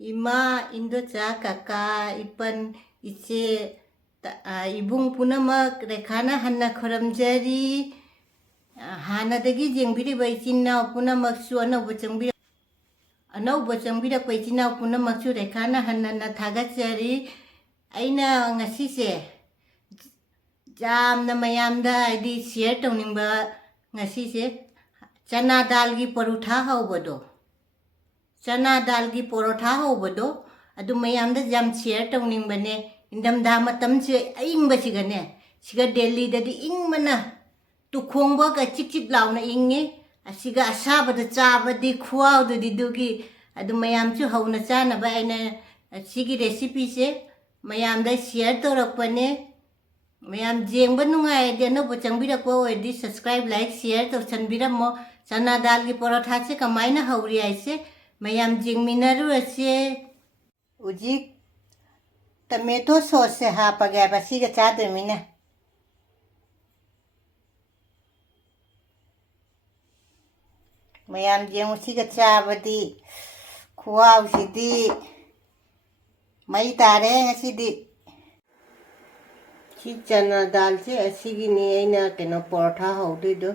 Ima, Indocha, Kaka, Ipan, Iche, Ibung Punamak, Rekana, Hanna Koramjari, Hana the Gijing, Bidi by China, Punamak, Suana, Bachambira, no Bachambira, Pachina, Punamaksu, Rekana, Hanna Tagachari, Aina Ngasise, Jam the Mayamda, I did share Tonimba, Ngasise, Chana Dalgi Parotha, how bodo. Chana dalgi Parotha hobado adu mayamda jam share tawning bane indam da matam che aing ba sigane siga Delhi da di ing mana tu khongba ka chik chik launa inge asiga asaba da chaba di khuaw du di dugi adu mayam chu hauna chana ba aina sigi recipe se mayam da share to rakpane mayam jengba nungai de no bachangbi ko di subscribe like share to chanbira mo chana dalgi Parotha che kamaina hauri aise Mayam jing minaru ase uji tomato sauce se hapa gaya basi ka chade mina mayam jing usi ka chabadi khuwa usi di mai tare asi di si chana dal se asi gi ni aina keno Parotha haudu do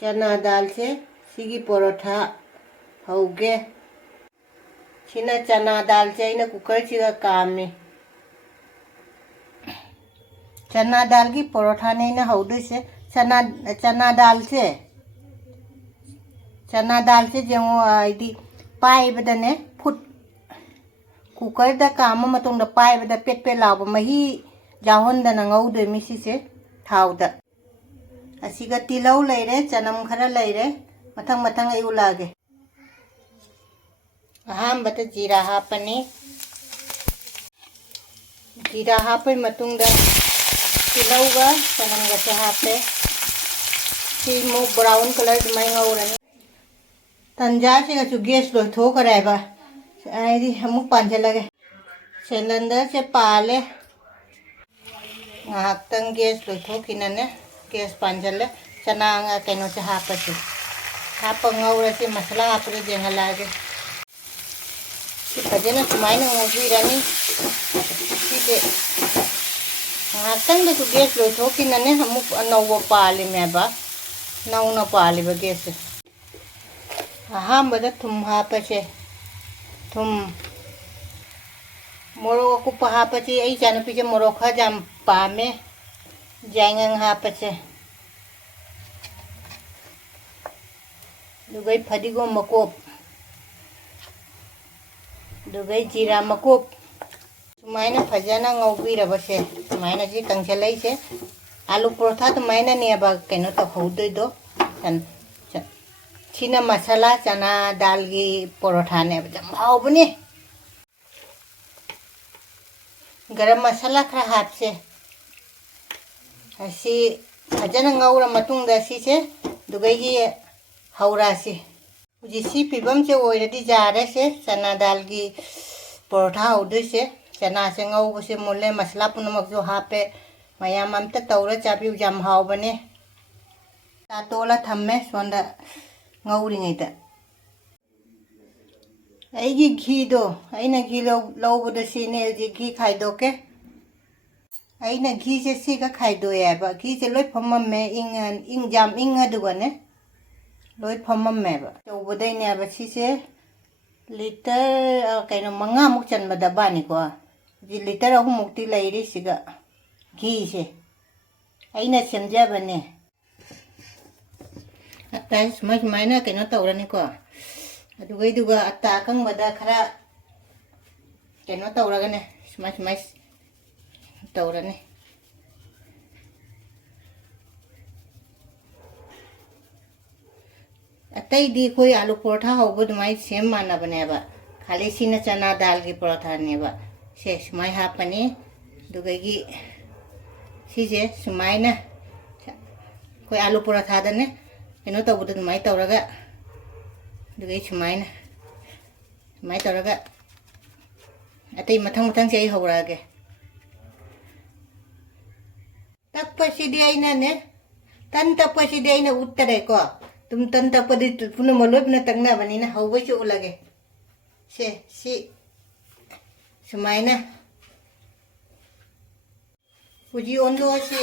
Chana dal se sigi Parotha hauge sina chana dal se ina cooker chiga kami chana dal ki Parotha ne ina haudu se chana dal se jengo idi pai badane put cooker da kama matung da pai bada pet pe law mahi jahon da na ngau de mi si se thau da asiga tilau leire chanam khara leire mathang ay ulage aham bata jira hapani jira hapai matungda tilau ga chanam ga se hape si mo brown color mai ngaurani tanja se ga chu gas lo tho kare ba ai di hamu panje lage cylinder se pale ngak tang gas lo tho kinane gas panjale chana nga keno se hapasi hapa ngaura se masala apre jengala ge si pajena sumaina ngobi rani si de ngakang de gas lo thoki nane hamu nawa pali meba nauna pali ba gas aham bada thum hapase thum moro ku pa hapati ai jana pije moro kha jam pame jangang hapase dugai phadigo makop dugai jira makop sumaina phajana ngaubi rabase sumaina ji kangchalai se alu Parotha to maina ne ba keno to hodoi do san china masala chana dalgi Parotha ne jam hau bune garam masala khra hapse asi phajana ngaura matungda si se dugai gi haura si uji si pibam che oiradi jare se chana dalgi Parotha haudu se chana se ngau se mulle masala punamak jo hape mayam amta tawra chabi jam hau bane ta tola thamme sonda ngauri ngeita aigi ghi do aina ghi lo bodo si ne ji ghi khai do ke aina ghi se si ka khai do ya ba ghi se loi phomam me ing jam ing adu ne loi phomam me ba to bodai ne ba si se liter kaino manga muk chan ba da ba ni ko ji liter ahum mukti lairi siga ghi se aina semja bane atai smaj maina kaino tawrani ko adugai duga atta kang bada khara kaino tawragane smaj tawrani atai di koi alu Parotha hobo dumai sem mana bane ba khali sina chana dalgi Parotha ne ba se smai hapani dugai gi si je sumaina koi alu Parotha da ne keno tawbudu dumai tawraga dugai sumaina mai tawraga atai mathang se haurage takpa si di aina ne Tan tapasi dia ina uttare ko. Tum tan tapadi puna malop na tangna bani na hau bashi ulage. Si sumaina. Uji ondo si.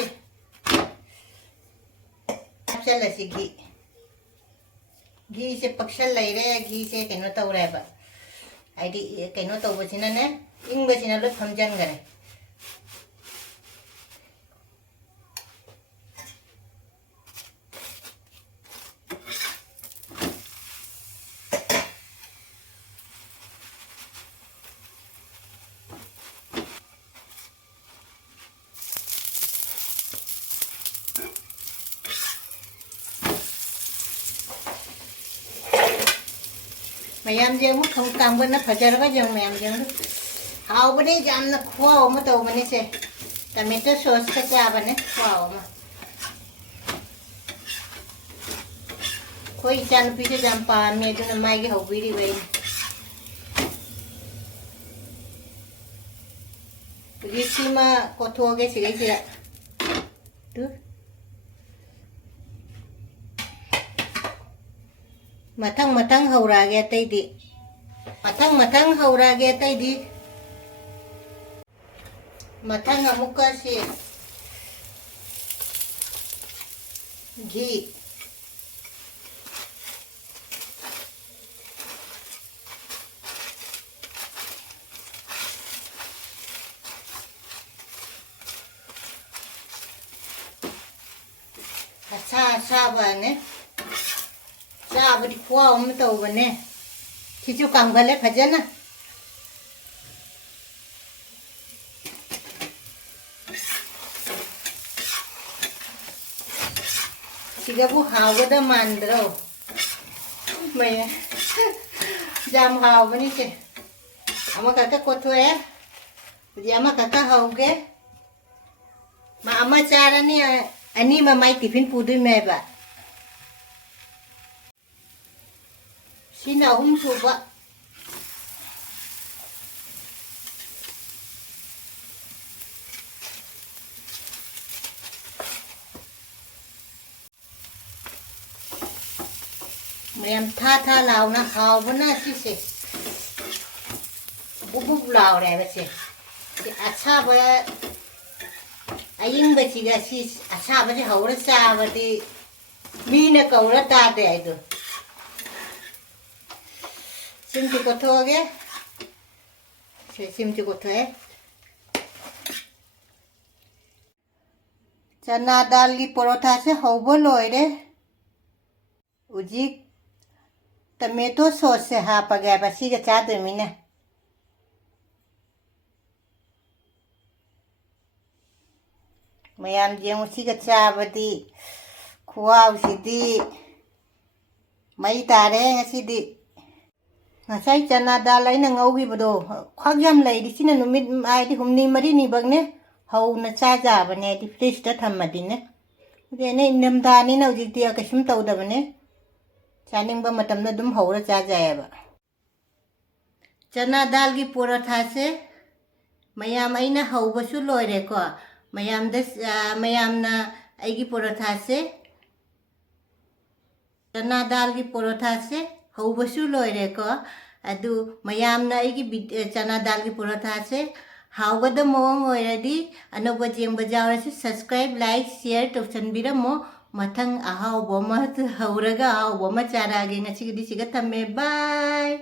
Apsala si gi. Gi se pakshal laire gi se keno taure ba. Aidi keno tau basina ne ing basina lo phamjan gare. Mayam jeng mu không tăng bên nó phải cho nó có dòng mayam jeng đó hào bên đây jam nó khoa mà tàu bên đây se tomato sauce cái cha bên đấy khoa mà khôi chan phi cho jam pa mẹ cho nó mai cái hậu vị đi vậy cái gì mà có thua cái gì ạ được matang haura ge tay di matang haura ge tay di matang amuka si ghee sa ba ne sa budi khoa mà tàu bên này thì chú cầm vào lấy phải chân à chỉ cái bu hào cái đó màn đâu mày jam hào bên này chứ ama kakak kuat tuh ya jadi ama kakak hào ke mà ama cara ni ani mà mai tiffin pudui mẹ ba Sina suba Mayam tha lao na hao bana si se bubub lao re ba se acha ba ayin ba chi ga si acha ba ji hau ra sa ba ti mi na kau ra ta de ai do Simchi ko thua ghé Simchi ko thua Chana dal ki parotha se hau loi de uji tomato sauce se ha pa ga ba si ga cha de mi na mayam jeng si ga cha ba di khuaw si di mai ta re nga si di Ngasai chana dal ai na ngau gi bodo khwak jam lai di sina numit ai di humni mari ni bag ne hau na cha ja ba ne di fridge ta tham ma di ne de ne nam da ni na ji tia ka shim tau da ba ne chaning ba matam na dum hau ra cha ja ya ba chana dal gi parotha se mayam ai na hau ba su loi re ko mayam na ai gi parotha se chana dal gi parotha se hau ba su loi re ko adu mayam na ai gi chana dal gi parotha se hau ga da mong oi ra di ano ba jeng ba jaw ra subscribe like share to chan bi ra mo mathang ahau bo ma hau ra ga ahau bo ma chara ge nga chi di chi ga thamme bye